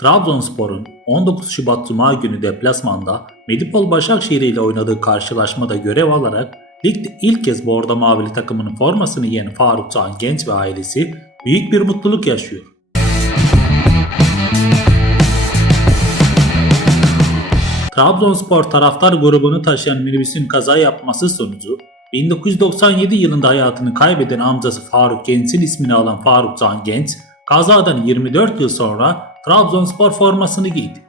Trabzonspor'un 19 Şubat Cuma günü deplasmanda Medipol Başakşehir ile oynadığı karşılaşmada görev alarak ligde ilk kez Bordo Mavili takımının formasını giyen Faruk Can Genç ve ailesi büyük bir mutluluk yaşıyor. Trabzonspor taraftar grubunu taşıyan minibüsün kaza yapması sonucu 1997 yılında hayatını kaybeden amcası Faruk Genç'in ismini alan Faruk Can Genç, kazadan 24 yıl sonra Trabzonspor formasını giydi.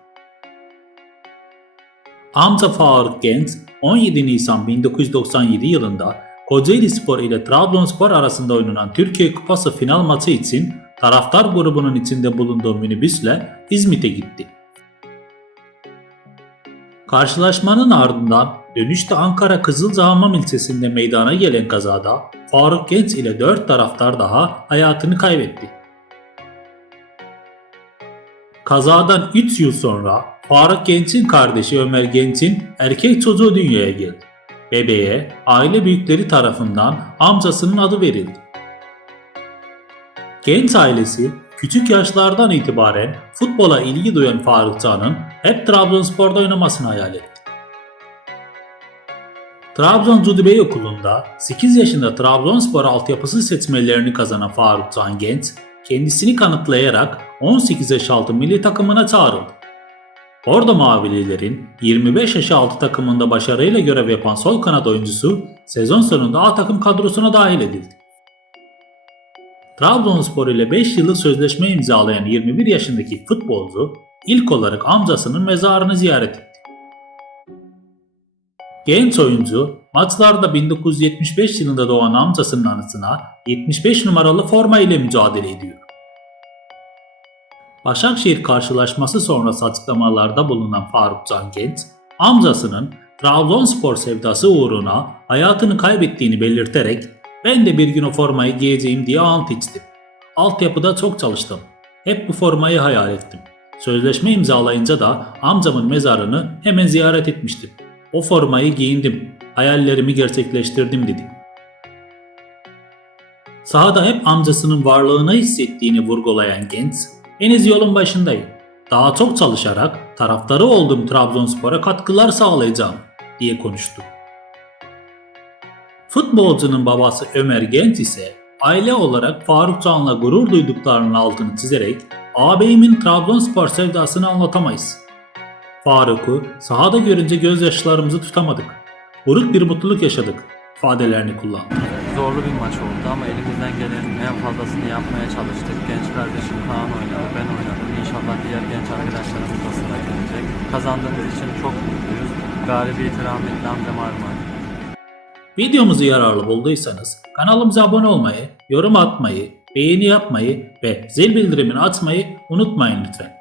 Amca Faruk Genç 17 Nisan 1997 yılında Kocaeli Spor ile Trabzonspor arasında oynanan Türkiye Kupası final maçı için taraftar grubunun içinde bulunduğu minibüsle İzmit'e gitti. Karşılaşmanın ardından dönüşte Ankara Kızılcahamam ilçesinde meydana gelen kazada Faruk Genç ile 4 taraftar daha hayatını kaybetti. Kazadan 3 yıl sonra Faruk Genç'in kardeşi Ömer Genç'in erkek çocuğu dünyaya geldi. Bebeğe aile büyükleri tarafından amcasının adı verildi. Genç ailesi küçük yaşlardan itibaren futbola ilgi duyan Faruk Can'ın hep Trabzonspor'da oynamasını hayal etti. Trabzon Cudubey Okulu'nda 8 yaşında Trabzonspor altyapısı seçmelerini kazanan Faruk Can Genç, kendisini kanıtlayarak 18 yaş altı milli takımına çağrıldı. Bordo Mavililerin 25 yaş altı takımında başarıyla görev yapan sol kanat oyuncusu sezon sonunda A takım kadrosuna dahil edildi. Trabzonspor ile 5 yıllık sözleşme imzalayan 21 yaşındaki futbolcu ilk olarak amcasının mezarını ziyaret etti. Genç oyuncu maçlarda 1975 yılında doğan amcasının anısına 75 numaralı forma ile mücadele ediyor. Başakşehir karşılaşması sonrası açıklamalarda bulunan Faruk Can Genç, amcasının Trabzonspor sevdası uğruna hayatını kaybettiğini belirterek ben de bir gün o formayı giyeceğim diye ant içtim. Altyapıda çok çalıştım. Hep bu formayı hayal ettim. Sözleşme imzalayınca da amcamın mezarını hemen ziyaret etmiştim. O formayı giyindim. Hayallerimi gerçekleştirdim dedi. Sahada hep amcasının varlığını hissettiğini vurgulayan genç, henüz yolun başındayım. Daha çok çalışarak taraftarı olduğum Trabzonspor'a katkılar sağlayacağım diye konuştu. Futbolcunun babası Ömer Genç ise aile olarak Faruk Can'la gurur duyduklarının altını çizerek ağabeyimin Trabzonspor sevdasını anlatamayız. Faruk'u sahada görünce gözyaşlarımızı tutamadık. Buruk bir mutluluk yaşadık ifadelerini kullandı. Zorlu bir maç oldu ama elimizden gelenin en fazlasını yapmaya çalıştık. Genç kardeşim Kaan oynadı, ben oynadım. İnşallah diğer genç arkadaşlarımız da sıra gelecek. Kazandığımız için çok mutluyuz. Galibiyeti rahmetli amcam armağan. Videomuzu yararlı bulduysanız kanalımıza abone olmayı, yorum atmayı, beğeni yapmayı ve zil bildirimini açmayı unutmayın lütfen.